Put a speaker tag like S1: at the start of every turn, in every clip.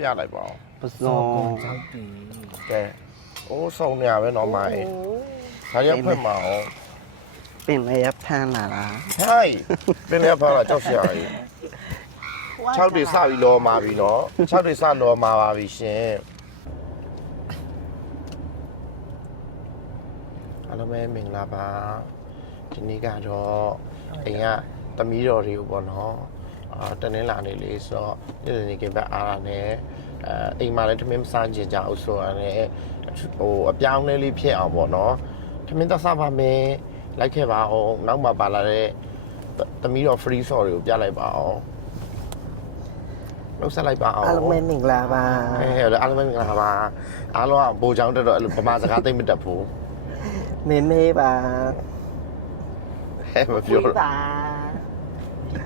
S1: ပြလိုက်ပါဦး
S2: ပစုံ
S3: ကြောက်ပြီ
S1: ကဲအိုးဆုံးနေရပဲနော်မိုင်ဒါရက်ဖွင့်မအောင်
S2: ပင်လည်းဖမ်းလာလား
S1: ဟိုင်းပြင်းရဖားလာကြောက်စရာကြီး6တွေစပြီးလောမာပြီနော်6တွေစလောမာပါပြီရှင်အားလုံးပဲမင်္ဂလာပါဒီနေ့ကတော့အိမ်ကသမီးတော်တွေကိုပေါ့နော်အာ တနင်္လာနေ့လေးဆိုတော့နေ့နေ့ကပဲအားရနဲ့အဲအိမ်မှာလည်းထမင်းမစားကြကြအောင်ဆိုရတယ်ဟိုအပြောင်းလဲလေးဖြစ်အောင်ပေါ့နော်ထမင်းသက်စားပါမယ်လိုက်ခဲ့ပါအောင်နောက်မှပါလာတဲ့သမီးတော် free source တွေကိုပြလိုက်ပါအောင်လောက်ဆက်လိုက်ပါအောင်
S2: အားလုံးပဲမင်္ဂလာပါ
S1: အဲအားလုံးပဲမင်္ဂလာပါအားလုံးကဘိုးချောင်းတက်တော့အဲ့လိုပမာစကားသိမ့်မတက်ဘူး
S2: မေမေပါ
S1: ဟဲ့မပြောတော့
S2: ပါ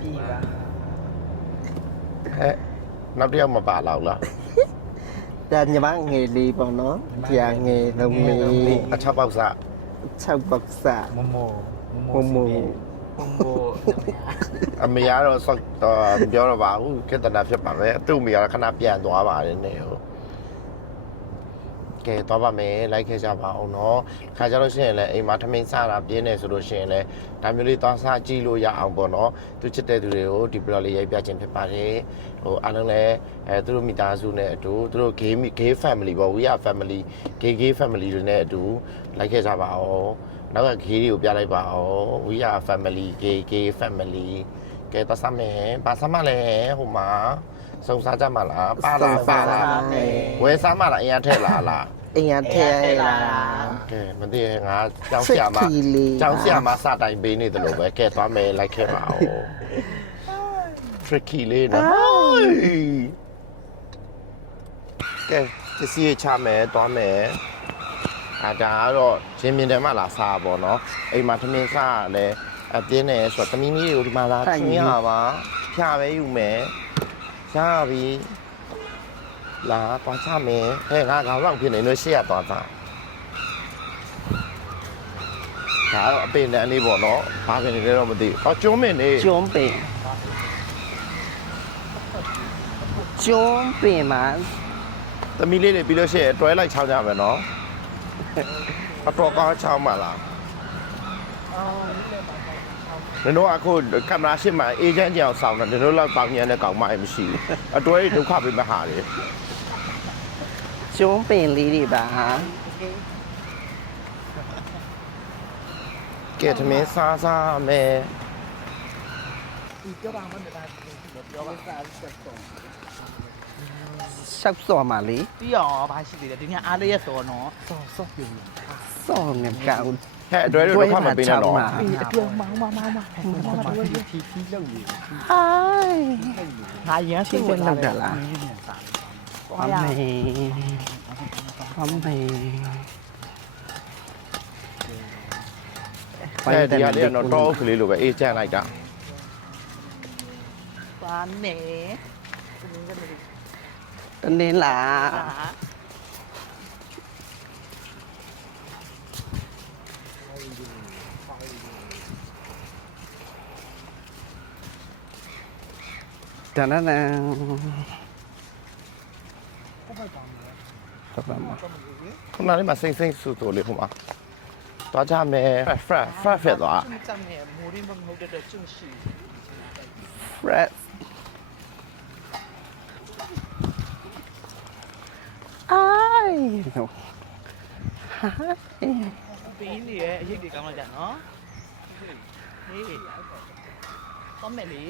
S2: ပြီပါ
S1: ဟဲ့ နောက်တစ်ယောက်မပါလောက်လား
S2: ဒါညီမငယ်လေးပေါ့နော်ကြာငယ်လုံးမေ
S1: အချောက်ပေါက်စား
S2: 6ဘောက်စာ
S3: မမို
S2: မမို
S3: မမို
S1: အမေကတော့ဆော့တော့မပြောတော့ပါဘူးကိတနာဖြစ်ပါမယ်သူ့အမေကတော့ခဏပြန်သွားပါတယ်နေဟု တ်ကဲတော့ပါမယ်လိုက်ခဲ့ကြပါအောင်เนาะခါကြလို့ရှိရင်လည်းအိမ်မှာထမင်းစားတာပြင်းနေဆိုလို့ရှိရင်လည်းဒါမျိုးလေးသွားစားကြည့်လို့ရအောင်ပေါ့เนาะသူချစ်တဲ့သူတွေကိုဒီ blog လေးရိုက်ပြခြင်းဖြစ်ပါတယ်ဟိုအားလုံးလည်းအဲသူတို့မိသားစုနဲ့အတူသူတို့ gay gay family ပေါ့ we are family gay gay family တွေနဲ့အတူလိုက်ခဲ့ကြပါအောင်နောက်က gay တွေကိုပြလိုက်ပါအောင် we are family gay gay family ကဲတော့စမယ်ပါစမလဲဟိုမှာ စုံစားကြမှာလားပါလားပါလားဝယ်စားမလားအရင်ထက်လာလား
S2: အင်ရထဲလာ
S1: ကဲမသိရင်ငါကြောက်ဆရာမ
S2: Tricky လေး
S1: ကြောက်ဆရာမစတိုင်ပေးနေတယ်လို့ပဲကဲသွားမယ်လိုက်ခဲ့ပါဦး tricky လေးနော်ကဲတစီရချမယ်သွားမယ်အာဒါကတော့ဂျင်းမြင်တယ်မလားစားပါတော့အိမ်မှာသမင်းစားရလဲအပြင်းနေဆိုတော့တမီးမီးတွေကိုဒီမှာလာချင်ရပါဖြာပဲယူမယ် ရပြီလာသွားချမယ်ဟဲ့ငါကောင်လောက်ဖြစ်နေလို့ရှေ့ရသွားတာဒါတော့အပင်တန်းလေးပေါ့နော်ဘာဖြစ်နေလဲတော့မသိဘူးဟောကျွန်းမင်းနေ
S2: ကျွန်းပင်ကျွန်းပင်မှာ
S1: သမီးလေးတွေပြီးလို့ရှိရင်တွဲလိုက်ချောင်းကြမယ်နော်အတော်ကောင်းချောင်းပါလားန င်တို့အခုကင်မရာရှင်းမှာအေဂျင့်ကြောင်ဆောင်တယ်နင်တို့လောက်ပေါင်းညံတဲ့ကောင်မအမရှိဘူးအတွဲဒုက္ခပေးမဟာလေ
S2: ကျွန်းပင်လေးတွေပါဟာ
S1: ကဲသမင်းစားစားမယ်
S2: ရှောက်စော်မှာလေ
S4: ပြီးတော့ဘာရှိသေးလဲဒီညအားလေးရဆိုတော့
S3: ဆော့ဆော့ပြုံး
S2: စော်နေကောင်း
S1: ဟဲ့အတွဲတို့ဒုက္ခမပေးနဲ့တော့
S2: တွဲမှာ
S4: ပြီးအပြုံးမောင်းမောင်းမောင်းမောင်း
S3: မမတီတီတီလောက်နေ
S2: ဟိုင်း
S4: ငါရမ်းစိတ်ဝင်လာတယ်လား
S2: အမေအမေ
S1: ဟဲ့ဒီကလေးကတော့တော့ကလေးလိုပဲအေးချ တ
S4: န်
S2: တန်တန်ပတ်ပါမယ်
S1: ခုနလေးမှာစိမ့်စိမ့်ဆူဆူလေးခုမှာသွားကြမယ် fresh fresh ဖြစ်သွား
S2: fresh အိုင်ဟာဘင်း
S4: နေရဲ့အရေးကြီးကောင်းလိုက်တာနော်ဟေးတော့မယ်လေ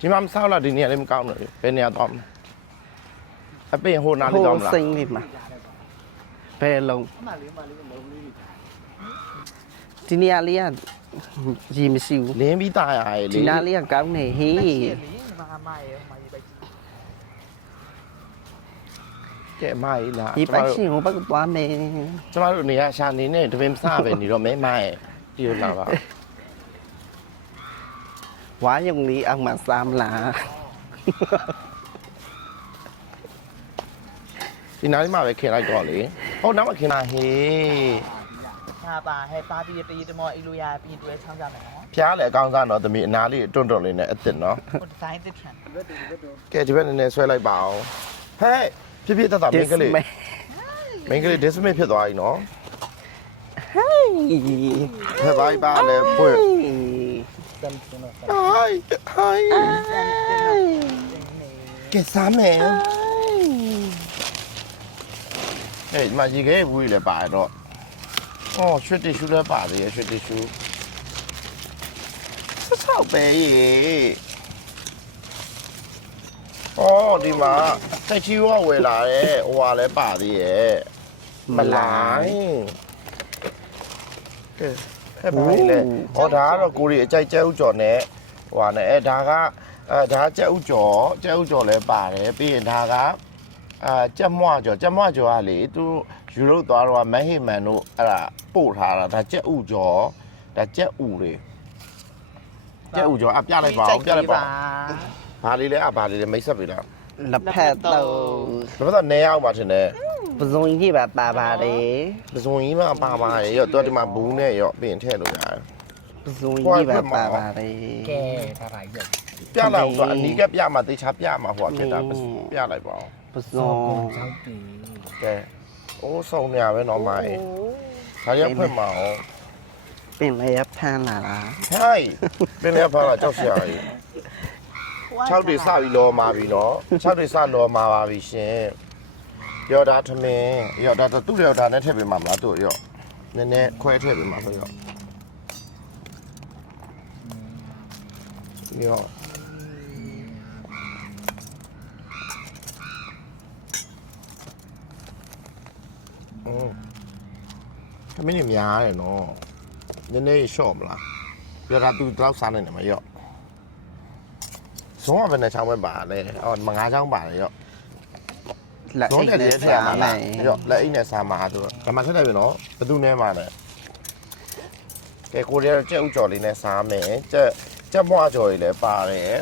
S1: ဒီမှာမဆောက်လားဒီနေရာလေးမကောင်းတော့ဘူးဘယ်နေရာသွားမလဲအပင်ဟိုနာလေးသွားမလားဟို
S2: စိမ့်လေးမှာဘယ်လုံး
S4: အမလေးမလေးလုံးလေး
S2: ဒီနေရာလေးကရေမရှိဘူး
S1: လင်းပြီးตายရလေ
S2: ဒီနားလေးကကောင်းနေဟေး
S4: မမရေမရေပဲ
S1: ကဲမိုင်လာ
S2: ဒီပ
S1: တ်
S2: ရှင်ဟိုဘက်သွားမယ်
S1: ကျမတို့နေရာရှာနေနဲ့တပင်စားပဲနေတော့မဲမိုင်ဒီလိုလာပါ
S2: ဝါယုံလေးအောင်မစမ်းလား
S1: ဒီနားလေးမှာပဲခင်လိုက်တော့လေဟုတ်နောက်မှခင်လာဟေး
S4: စားပါဟဲ့ပါပြီးတရေတမောအီလိုရပြီးတွဲချောင်းကြမယ်နော်
S1: ဖျားလည်းအကောင်းစားနော်သမီးအနာလေးတွန့်တွန့်လေးနဲ့အစ်စ်နော်
S4: ဟိုဒီဇိုင်းတစ်ထန်
S1: ကဲဒီဘက်နည်းနည်းဆွဲလိုက်ပါအောင်ဟဲ့ပြပြတတ်တာမင်းကလေးမင်းကလေး dismiss ဖြစ်သွားပြီနော်ဟဲ့ဘိုင်ပါလေပွေ
S3: တမ်စနော်
S1: ဟိုင်း ဟိုင်းကဲစားမယ်ဟဲ့ဒီမှာရေခဲဝီးလည်းပါရတော့အော်ရွှေတ िश ူလည်းပါသေးရဲ့ရွှေတ िश ူဆက်ဆောက်ပဲရေအော်ဒီမှာတက်ချီဝဝယ်လာတဲ့ ဟိုဟာလည်းပါသေးရဲ့မလိုင်းကဲဟဲ့ဘာလဲဟောဒါကတော့ကိုရီအကြိုက်ကျဲဥကျော်နဲ့ဟိုဟာနဲ့အဲဒါကအဲဒါကျဲဥကျော်ကျဲဥကျော်လည်းပါတယ်ပြီးရင်ဒါကအာကြက်မွကျော်ကြက်မွကျော်ကလေသူယူရိုသွားတော့မဟိမန်တို့အဲ့ဒါပို့ထားတာဒါကျက်ဥကျော်ဒါကျက်ဥတွေကျက်ဥကျော်အပြလိုက်ပါအောင်ပြလိုက်ပါဘာလေးလဲအဘာလေးလဲမိတ်ဆက်ပြီလား
S2: လက်ဖက်တော့
S1: ဘယ်တော့နေအောင်ပါထင်တယ်
S2: ပစုံကြီးပါပါပါတယ်
S1: ပစုံကြီးမှပါပါရေရောတော့ဒီမှာဘူးနဲ့ရောပြင်ထည့်လို့ရတယ်
S2: ပစုံကြီးပါပါပါတယ်
S3: ကဲထားလိုက်ရ
S1: ပြလိုက်တော့အနီးကပြမှာတေချာပြမှာဟိုကဖြစ်တာပြလိုက်ပါအောင်
S2: ပစုံ
S3: စောကုန်ချောင်းတီ
S1: ကဲအိုးဆုံးနေရပဲနော်မိုင်းဒါရဖွင့်မှာအောင်
S2: ပင်လည်းဖမ်းလာလား
S1: ဟိုင်းပင်လည်းဖားလာကြောက်စရာကြီး6တွေစပြီးလောမှာပြီနော်6တွေစလောမှာပါပြီရှင် ရောဒါထမင်းရောဒါသူ့ရောဒါနဲ့ထည့်ပေးမှာမလားသူ့ရောနည်းနည်းခွဲထည့်ပေးမှာဆိုရောရောอืมထမင်းကြီးများတယ်နော်နည်းနည်းရှော့မလားရောဒါသူတော့စားနေတယ်မရောဆုံးကဘယ်နဲ့ချောင်းပဲပါလဲအော်မငါးချောင်းပါတယ်ရော
S2: လက်
S1: လုံး
S2: အိတ်
S1: နဲ့
S2: နဲ့
S1: လေး
S2: ဆ
S1: ထည့်
S2: ရာ
S1: မှာ
S2: မ
S1: လား
S2: ယ်
S1: ရောလက်အိတ်နဲ့စားမှာသူကမထက်တယ်ပြီနော်ဘယ်သူနဲ့မှာလဲကဲကိုရီးယားကြက်ဥကြော်လေးနဲ့စားမယ်ကြက်ကြက်မွားကြော်လေးလည်းပါတယ်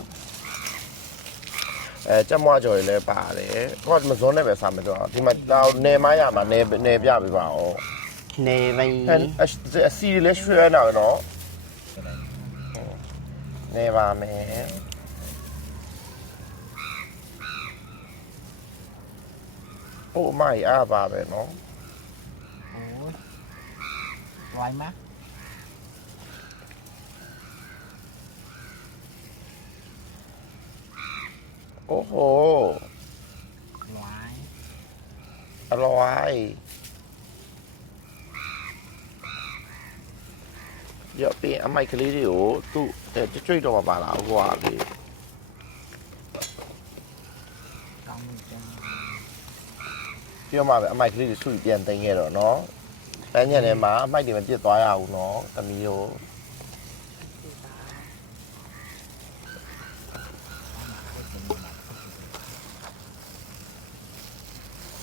S1: အဲကြက်မွားကြော်လေးလည်းပါတယ်ဟောမစုံနဲ့ပဲစားမယ်တော့ဒီမှာတော့နေမရမှာနေနေပြပေးပါဦး
S2: နေမီ
S1: အဲအစီလေးရွှဲနေတော့နော်နေပါမယ် โอ้ไม่อ้าบาดเลยน้อง
S3: โอ้ยไหวไหม
S1: โอ้โห
S3: ไหว
S1: อร่อยเยอะปีอเมริกาลีดิโอตู้แต่จะช่วยด
S3: อ
S1: บาลาวาเลย
S3: ต้องจัง
S1: ပြောမှပဲအမိုက်ကလေးတွေစုပြီးပြန်တင်ခဲ့တော့เนาะတန်းညက်ထဲမှာအမိုက်တွေမပြစ်သွားရဘူးเนาะတမီးတို့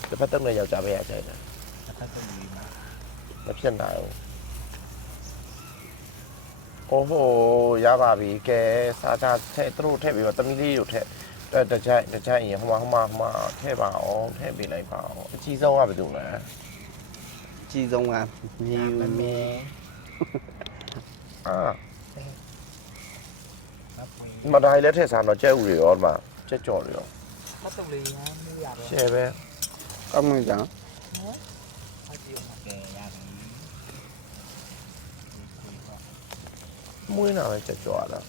S1: တစ်ဖက်တော့လည်းယောက်ျားပဲရကြတယ်
S3: แล้วก็จะดีมาก
S1: မဖြစ်နိုင်ဘူးโอ้โหရပါပြီကဲစားချထဲသူတို့ထည့်ပြီးတော့တမီးလေးတို့ထည့် တက်တကြိုက်တကြိုက်ရင်ဟိုမှာဟိုမှာဟိုမှာထည့်ပါအောင်ထည့်ပေးလိုက်ပါအောင်အကြီးဆုံးကဘယ်သူလဲအ
S2: ကြီးဆုံးကမြေ
S3: ယူမင်း
S1: အာမဒါလည်းထည့်စားတော့ကြက်ဥတွေရောဒီမှာကြက်ကြော်တွေရော
S4: မတုံလေးရမ်းလို့ရပါ
S1: ရှယ်ပဲ
S2: ကောင်းမှ
S4: န်းကြအောင်
S1: မွေးနာပဲကြက်ကြော်ရတာ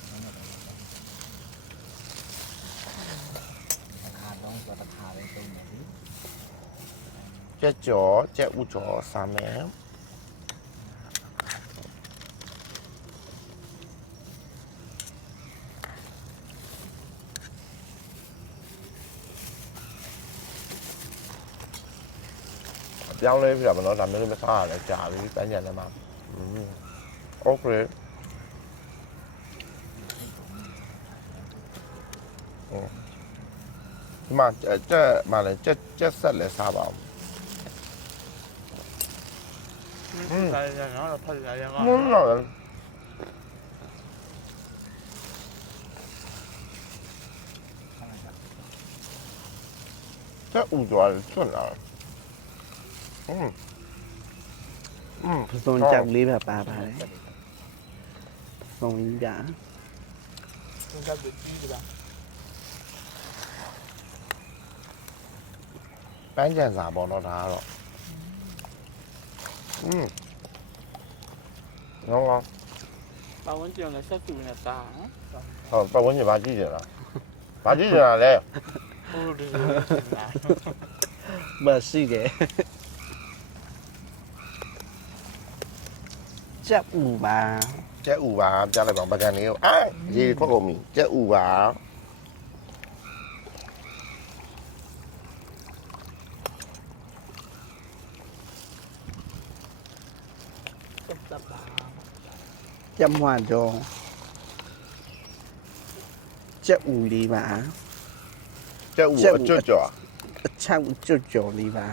S3: chè chó chè u chó xà mé giao
S1: lên bây giờ mà nó làm nên bây giờ lại trả với cá nhân em mà ok ừ. ဒါမျိုးလေးမစားရလဲကြာပြီပန်းကြံထဲမှာอืมโอเคဒီမှာကြက်ကြက်မလဲကြက်ကြက်ဆက်လဲစားပါအောင်
S4: စားရအောင်ဖတ်ရအောင်
S1: မွန်းတော့ကြက်ဥကြော်ဆွတ်လာอืม อืม
S2: ပစုံကြောက်လေးပဲပါပါတယ်ပစုံကြီးပြ
S4: သူကကြည့်ကြတာ
S1: ပန်းကြံစာပေါ့နော်ဒါကတော့อืมနော်ကောင်း
S4: ပဝန်းကျင်လည်းဆက်သူနဲ့စားနော်
S1: ဟောပတ်ဝန်းကျင်ဘာကြည့်ကြလားဘာကြည့်ကြလားလဲ
S4: ဟိုဒီလိုလား
S2: မရှိတယ်ချက်ဥပါ
S1: ကြက်ဥပါကြားလိုက်ပါပကံလေးကိုအာရေထွက်ကုန်ပြီကြက်ဥပါ
S4: တက်တက်ပါ
S2: ချက်မွားကြောချက်ဥလေးပါ
S1: ကြက်ဥ
S2: ကြက်ဥ
S1: အကျွတ်ကြော်
S2: အချောက်ကျွတ်ကြော်လေးပါ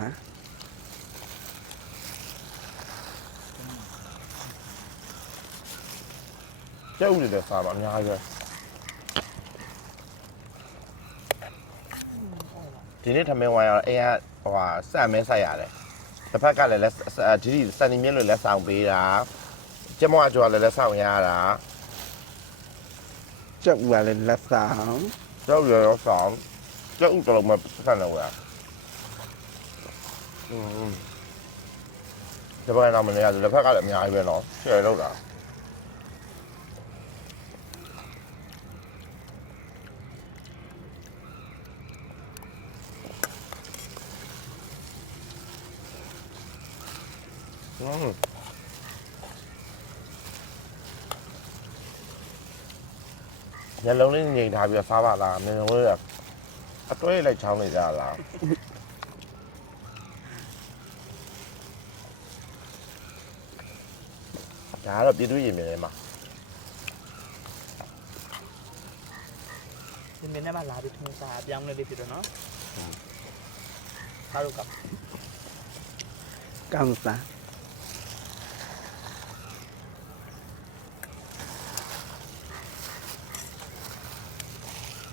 S1: ကြက်ဥတွေလည်းစားပါအများကြီးပဲဒီနေ့ထမင်းဝိုင်းရအိမ်ကဟိုဟာစက်မဲဆိုင်ရတယ်တစ်ဖက်ကလည်းလက်ဒီဒီစန်နီမြင့်လို့လက်ဆောင်ပေးတာ ကျမအကျော်လည်းလက်ဆောင်ရတာ
S2: ချက်ဥကလည်းလက်ဆောင်
S1: ကျောက်ရရောဆောင်ကျောက်ဥတော်လုံးမစကန်လို့ရอืมဒီဘက်ကတော့မနေရတယ်လက်ဖက်ကလည်းအများကြီးပဲနော်ရှယ်လောက်တာ ညလုံးလေးငြိမ်ထားပြီးတော့စားပါလားမျက်လုံးလေးကအတွဲလိုက်ချောင်းနေကြလားဒါကတော့ပြည်သူရင်မြင်ထဲမှာ
S4: ဒီမင်းနဲ့မှလာပြီးထုံးစားအပြောင်းလဲလေးဖြစ်တော့နော်အားလုံးက
S2: ကောင်း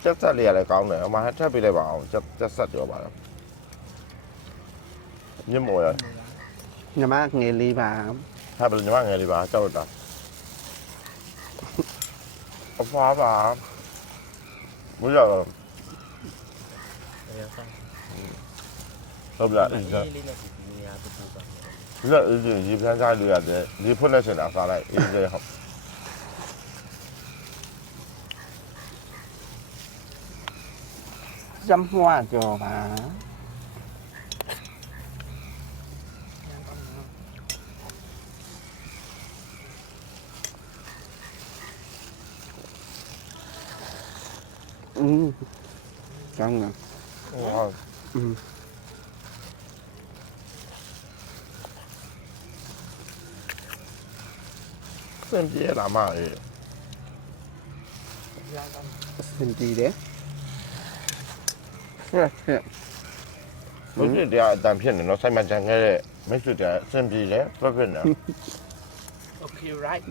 S1: chất sát lìa lại còn nữa mà hết hết bị lại bảo chất chất sát chỗ bảo nhưng mùi rồi ยามากเงลีบาครับ ถ้า
S2: เป็นยา
S1: มางไงดีบ้าเจ้าดับเอาฟ้าบ้า
S3: ไม่
S1: จักเห
S3: รอรู้จัอีกแล้ว
S1: รู้จักอีอย่างที่ท่านชายเรือเนี่ยที่พูดใน
S2: เสียงภาษาอะ
S1: ไร
S2: อีก
S1: เลยครับ
S4: ရအောင်
S2: စင်တီတယ်ဆက်ဆက်
S1: ဘုရား 是是。不是第二张片子了上面讲个没去掉身
S4: 体的不片呢
S3: OK，right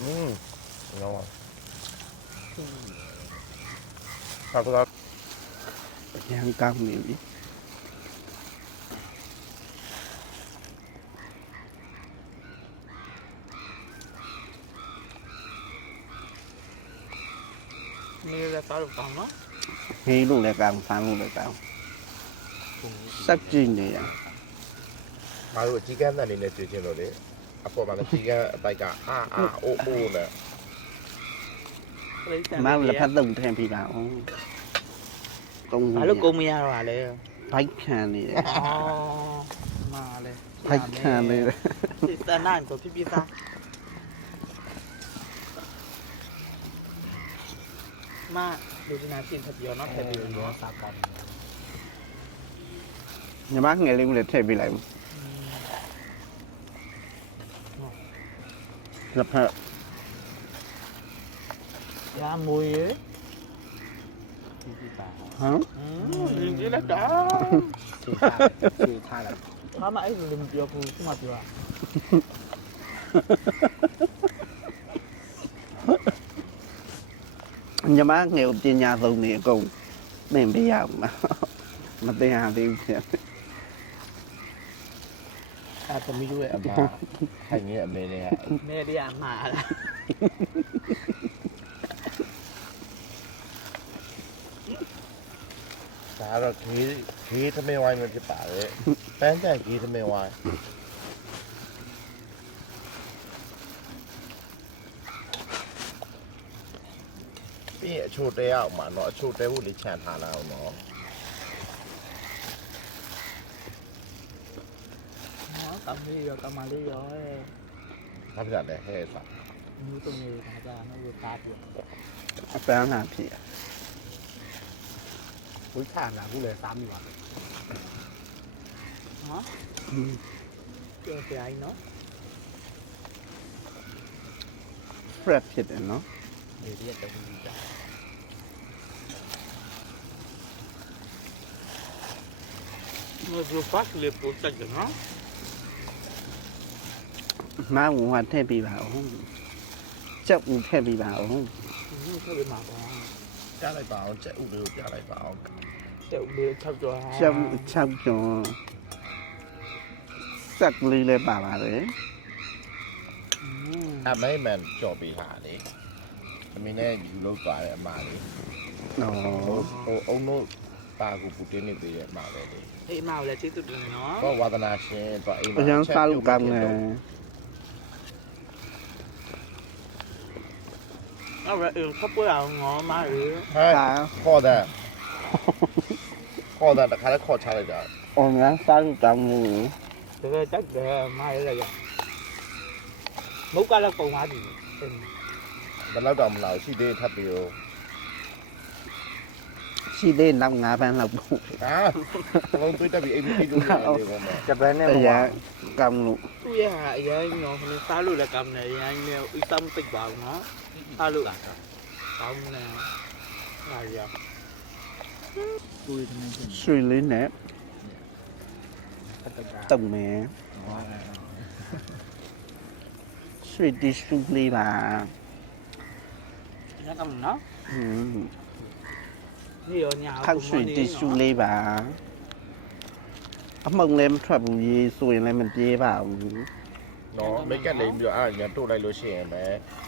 S3: 嗯你知道吗差
S1: 不多。 နေ
S2: ပြီ
S4: နေရစားလို့ကောင်းနော်
S2: ဟေးလို့လည်းကောင်းဖမ်းလို့လည်းကောင်းစက်ကြည့်နေရ
S1: ငါတို့ကြီးကန်းတန်နေနဲ့တွေ့ချင်းလို့လေအပေါ်မှာလည်းကြီးကန်းအပိုက်ကအာအာအိုးအိုးနဲ့
S2: မလည်းဖတ်တော့ထင်ပြပါအောင်ကုန်း
S4: ဘာလို့ကုန်မရတော့လဲ
S2: ဘိုက်ခံနေတယ်
S4: အော်မာလေ
S2: ဘိုက်ခံနေတယ်
S4: ဒီတန်နိုင်ကိုပြပြသား မလူဒီနာပြင်ထပ်ပြောနော်ထပ်ပြော
S3: ရော
S4: နော်
S3: စားကောင်း
S2: ညီမငယ်လေးကိုလည်းထည့်ပေးလိုက်လက်ဖက်
S4: ရမွေး
S3: ဒီဒီပါ
S2: ဟမ်
S4: อืมရင်ကြီးလက်တာ
S3: ဆူထားဆူထားလိုက်
S4: ဘာမှအဲ့လိုမပြောဘူးခုမှပြော
S2: ညီမငယ်ကိုပညာသုံးနေအကုန်
S4: အ
S2: သင်ပေးရမှာမသင်ရသေးဘူးဖြစ်
S1: အဲသမီးတို့ရဲ့အမခိုင်ရဲ့အမေတွေက
S4: မဲလေးအမှားလား
S1: ဒါကတော့ဂေးဂေးသမင်းဝိုင်းပဲဖြစ်ပါတယ်ပန်းတန်ဂေးသမင်းဝိုင်း ပြီးရင်အချိုတဲအောင်မှာเนาะအချိုတဲဖို့လေးခြံထားလာအောင်เนาะ
S4: ဟောကောင်းလေးရောကောင်းမလေးရောအဲ
S1: ဘာဖြစ်လဲဟဲ့ပါ
S4: မျိုးတုံးလေးခါကြတော့ကိုတားပြ
S2: အပန်းလာဖြစ်
S3: ဝိချာလာဘူးလေစားမိပါပဲ
S4: ဟောကျော်ပြိုင်နော်
S2: ဖရက်ဖြစ်တယ်နော်
S4: ဒီရက်တုံးကြီးတာမဇိုပတ်လေပို့တက်ကြနော်
S2: မဝဟထည့်ပေးပါဦးကြောက်ဦး ထည့်ပေးပါဦး
S4: ဒီဆက်ပြီးမှာပေါ့
S1: ကြားလိုက်ပါအောင်ကြက်ဥတွေကိုကြားလိုက်ပါအောင်
S4: တဲ့ဦးလေး၆ကျော်
S2: ကြောက်ချောက်ကျော်စက်ကလေးလည်းပါပါတယ်
S1: အမိမန်ကြော်ပေးတာလေ အမေနဲ့ယူလို့သွားတယ်အမလေး
S2: နော်
S1: ဟိုဟိုအုံတို့ပါကူပူတင်းနေပေးတယ်အမပဲလေ
S4: ဟေးမောင်လည်းကျေးဇူးတင်နော်
S1: တော့ဝါသနာရှင်တော့အိမ်
S2: အ
S1: မှာ
S2: ရန်စားလို့ကောင်းတယ်
S4: အဲ့ဒါအင်းဖပွအောင်ငေါ်မာရီ
S1: ဟဲ့ခေါ်တယ်ခေါ်တယ်တခါလဲခေါ်ချလိုက်တာ
S2: အရန်စားလို့ကောင်းတယ်
S4: တကယ်တက်တယ်မာရီလည်းရမုတ်ကလည်းပုံသွားပြီ
S1: ဘယ်တော့တော့မလာရှိသေးထပ်ပြီးတော့
S2: ရှိသေးနောက်၅ပန်းလောက်ပို့
S1: ဟာဘုံတွေးတက်ပြီးအိမ်အိမ်လို့ရတယ်ကောမယ်
S3: ဂျပန်နဲ့
S2: အ
S3: ဘဝ
S2: ရန်ကောင်းလို့
S4: သူ့ရဲ့ဟာအရင်နော်ခလေးစားလို့လည်းကောင်းတယ်အရင်မျိုးဥစားမသိပါဘူးနော်စားလို့ကောင်းတယ်ဟာရ
S3: ကိုယ်တည်းနဲ့
S2: ရွှေလေးနဲ့
S3: တက်တာ
S2: တုံမယ်
S3: ဟော
S2: ရွှေတီရှူးလေးပါ
S4: ရကောင်းနော်
S2: ဟွန်း
S4: ဒီရောညာ
S2: ခောက်ရွှေတီရှူးလေးပါအမုံလည်းမထွက်ဘူးရေဆိုရင်လည်းမပြေးပါဘူး
S1: နော်မိတ်ကပ်လိမ်ပြီးတော့အဲ့ညာတို့လိုက်လို့ရှိရင်ပဲ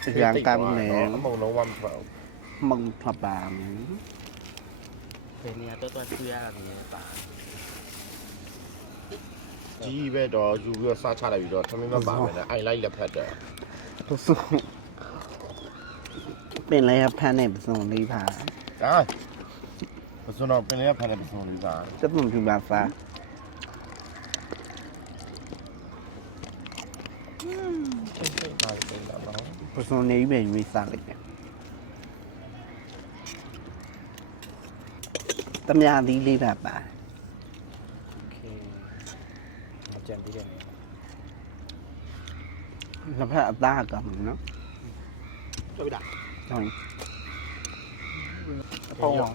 S2: အရန်ကောင်းတယ်
S1: အမုံလုံးဝမထွက်ဘူး
S2: မုံထွက်ပါမယ်
S4: ဘယ်နေရာတော့တော့သူရရတယ်ပါ
S1: ကြီးပဲတော့ယူပြီး เป็นไรครับภายในประสงค์รีพาจ้าป
S2: ระสงค์เป็นไรแพน
S1: เนประสงค์รีพาจะผมถึ
S2: แบาฟ้าป
S1: ระสงค์นี้เป็น
S2: วิสาเลยตำยาดีรีแบบอะ
S3: โอเคแล้วพระ
S2: อัตากับมนเนาะ
S4: จะ
S2: ไป
S3: ดัก ဟုတ်
S1: ပေါ့ရော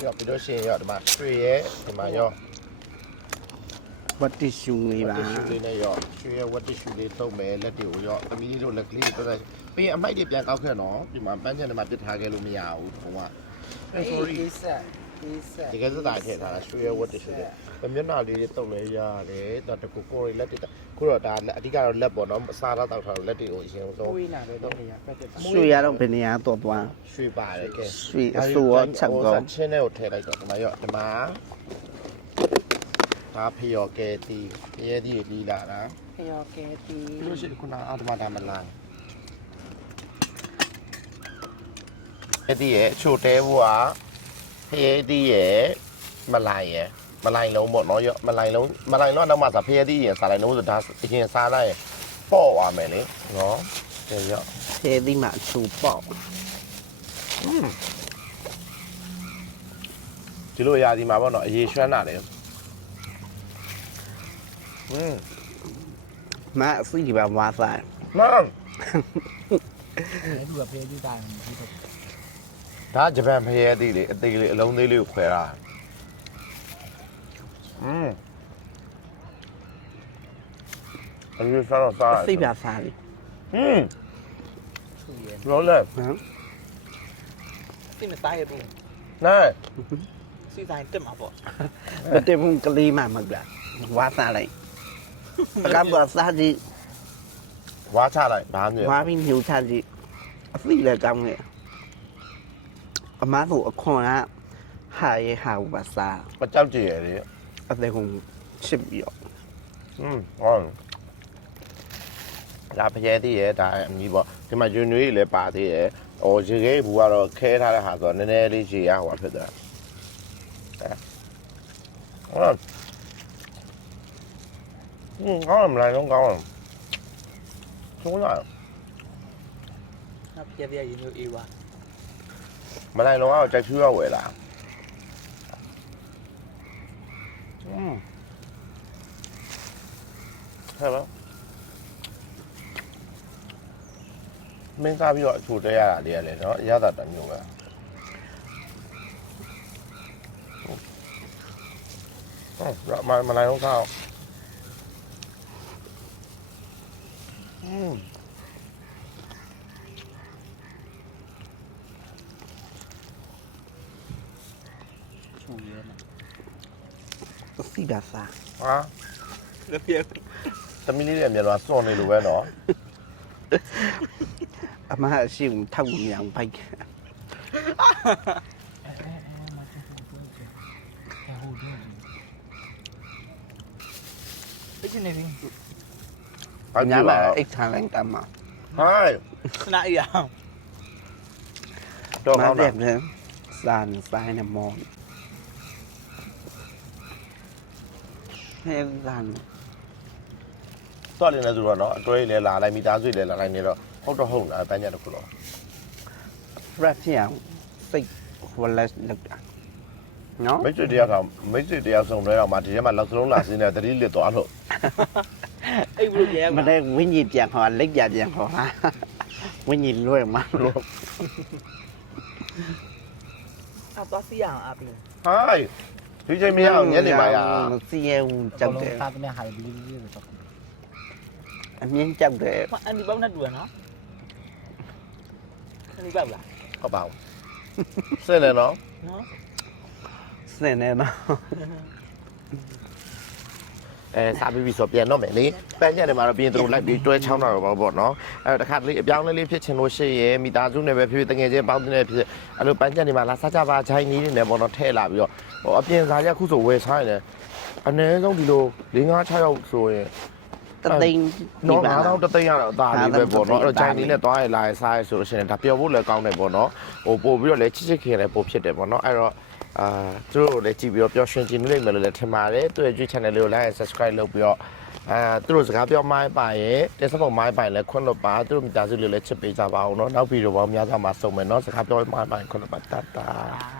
S1: ပြောပြီးတော့ရှင်ရောဒီမှာရွှေရဲဒီမှာရော
S2: ဝတ်တီရှူလေးပါ
S1: ရွှေလေးနဲ့ရောရွှေရဲဝတ်တီရှူလေးတုံးမယ်လက်တွေကိုရောသမီးလေးတို့လက်ကလေးတွေတော့ပြီးအမိုက်တွေပြန်ကောက်ခဲ့နော်ဒီမှာပန်းချန်တွေမှာပြစ်ထားခဲ့လို့မရဘူးဘုံက sorry
S3: တကယ်သက်
S1: သာထည့်ထားတာရွှေရဲဝတ်တီရှူလေးမျက်နှာလေးတွေတုံးလဲရတယ်တော်တကူကိုယ်လေးလက်တွေ ခုတော့ဒါအဓိကတော့လက်ပေါ့နော်စားတော့တောက်ထားတော့လက်တွေကိုအရင်ဆုံး
S3: ကိုယ်နာပဲတော့နေရဖက်တက်တာ
S2: ရွှေရတော့ဘယ်နေရာတော့သွား
S1: ရွှေပါတယ်ကဲ
S2: ရွှေအစိုးရချက်ကော
S1: ချင်းနဲ့ကိုထည့်လိုက်တော့ဒီမှာရောဒီမှာဒါဖျော်ကဲတီရဲတီလီလာတာ
S3: ဖျော်ကဲတီ
S1: ပြီးလို့ရှိရင်ခုနအော်တိုမတာမလာအဲ့ဒီရဲ့အချိုတဲဘွားဖရဲတီရဲ့မလာရဲ့ မလိုက်လုံးပေါ့နော်ရောမလိုက်လုံးမလိုက်လုံးတော့မှသာဖရဲတီရဲ့စားလိုက်လုံးဆိုဒါအရင်စားလိုက်ရင်ပေါ့သွားမယ်လေနော်ကြည့်ရော
S2: thế đi mà chủ bỏ
S1: ဒီလိုအရာဒီမှာပေါ့နော်အရေးရွှမ်းတာလေอืม
S2: mà suy gì bà hoa phải
S1: မမ်
S3: အဲသူကဖျော်ကြည့်တာဒီတော့
S1: ဒါဂျပန်ဖရဲသေးလေအသေးလေးအလုံးသေးလေးကိုခွဲတာ อืมအရေးစားတော့စား
S2: suy bà phải
S1: อืม
S3: သူ့ရဲ့
S1: လောလဲ
S2: hả
S4: စိတ်မစားရဘူး
S1: နိုင်
S4: စိတ်ဆိုင်တက်မှာပေါ့
S2: ဘယ်တည်းဘူးကလေးမှမဟုတ်လားဝါစားလိုက်ပကပ်ပါစားကြည့်
S1: ဝါချလိုက်ဘာမျိုး
S2: ဝါပြီးမြူချကြည့်အသိလည်းကောင်းတယ်အမားတို့အခွန်ကဟာရဲဟာဝါစား
S1: မကြောက်ကြည့်ရလေ
S2: အသေးကုန်ချစ်ပြီးတော့
S1: อืมဟောဒါဖျဲသေးရဲ့ဒါအမီးပေါ့ဒီမှာယူနွေးလည်းပါသေးရဲ့ဟိုရေခဲဘူးကတော့ခဲထားတဲ့ဟာဆိုတော့နည်းနည်းလေးရေရဟိုဖြစ်သွားဟောอืมကောင်းမလားလုံးကောင်းဆုံးလာ
S4: နောက်ပြပြရင်းမျိုးအေးပါ
S1: မလိုက်လုံးအောင်ကြိုက်ဖြူရောက်ဝယ်လာ ใช่ปะไม่กล้าพี่ว่าชูตยาเดียเลยเนาะย่าตัดอันอยู่
S3: อะมา
S2: มาลา
S4: ยขอ
S1: งข้าวอืมชูเยอะนะ
S2: အမအရှိကိုထောက်ကိုမြောင်ပိုက်
S4: ပြချင်နေပြီ
S1: ဘာ
S2: ညာ
S1: ကြည့်
S2: လာ
S1: ပါ
S2: အိတ်ထားလိုက်တမ်းမှာ
S1: ဟိုင်း
S4: ခဏအေးအောင်
S1: တော့
S2: မ
S1: ကောင်း
S2: တ
S1: တာ
S2: ည့်ပြန်စားနေဆိုင်နေမော ဟဲ့ဇန်
S1: တော့လည်းလည်းဆိုတော့နော်အတွဲလည်းလာလိုက်မိသားစုလည်းလာလိုက်နေတော့ဟုတ်တော့ဟုတ်လားပန်းညက်တစ်ခုတော့
S2: ဖရက်ချင်စိတ်ဝလက်လောက်တာနော်
S1: မိတ်ဆွေတယောက်ကမိတ်ဆွေတယောက်ဆုံးလဲတော့မှဒီထဲမှာလောက်စလုံးလာစင်းတဲ့တတိလစ်သွားလို့
S4: အေးဘလို့ရဲ
S2: မတဲ့ဝင်းကြီးပြန်ခေါ်လက်ပြပြန်ခေါ်ဟာဝင်းကြီးလွဲမှာလို့
S4: အသွားစီရအောင်အပင်း
S1: ဟိုင်း ဒီချိန်မရအောင်ညနေပါရ
S2: စီယဦးကြောက်တယ်
S3: သားတဲ့ဟာဘီဘီလေးတော့
S2: အမြင်ကြောက်တယ်
S4: မအန်ဒီပေါက်နဲ့တူရနော်အန်ဒီပေါက်လား
S1: ဟုတ်ပါဘူးစင်းနေနော်
S4: နော်
S2: စင်နေနော်
S1: အဲစာပြီးပြီဆိုပြန်တော့မယ်လေပန်းညက်တွေမှာတော့ပြင်သူတို့လိုက်ပြီးတွဲချောင်းတာတော့ပေါ့နော်အဲတခါတလေအပြောင်းလဲလေးဖြစ်ချင်လို့ရှိရင်မိသားစုနဲ့ပဲဖြစ်ဖြစ်တငယ်ချင်းပေါင်းတဲ့ဖြစ်အဲ့လိုပန်းညက်တွေမှာလာစားကြပါချိုင်းနီးနေတယ်ပေါ့နော်ထဲလာပြီးတော့ ဟိုအပြင်စားရက်ခုဆိုဝယ်စားရတယ်အနည်းဆုံးဒီလို၄၅6ယောက်ဆိုရင်
S2: တသိန်း
S1: နော်ငါတော့တသိန်းရတော့အသာလေးပဲပေါ့နော်အဲ့တော့ဂျိုင်းနေနဲ့သွားရလာရစားရဆိုလို့ရှိရင်ဒါပျော်ဖို့လည်းကောင်းတယ်ပေါ့နော်ဟိုပို့ပြီးတော့လည်းချစ်ချစ်ခင်လည်းပို့ဖြစ်တယ်ပေါ့နော်အဲ့တော့အာသူတို့လည်းကြည့်ပြီးတော့ပျော်ရွှင်ကြည့်နေလိမ့်မယ်လို့လည်းထင်ပါတယ်သူရဲ့ YouTube channel လေးကို like and subscribe လုပ်ပြီးတော့အာသူတို့စကားပြောမိုင်းပါရဲ့တက်စပုတ်မိုင်းပါလည်းခွင့်လို့ပါသူတို့မိသားစုလေးလည်းချစ်ပေးကြပါအောင်နော်နောက်ဗီဒီယိုပေါင်းများစွာမှာစုံမယ်နော်စကားပြောမိုင်းပါခွင့်လို့ပါတတ်တာ
S4: အာ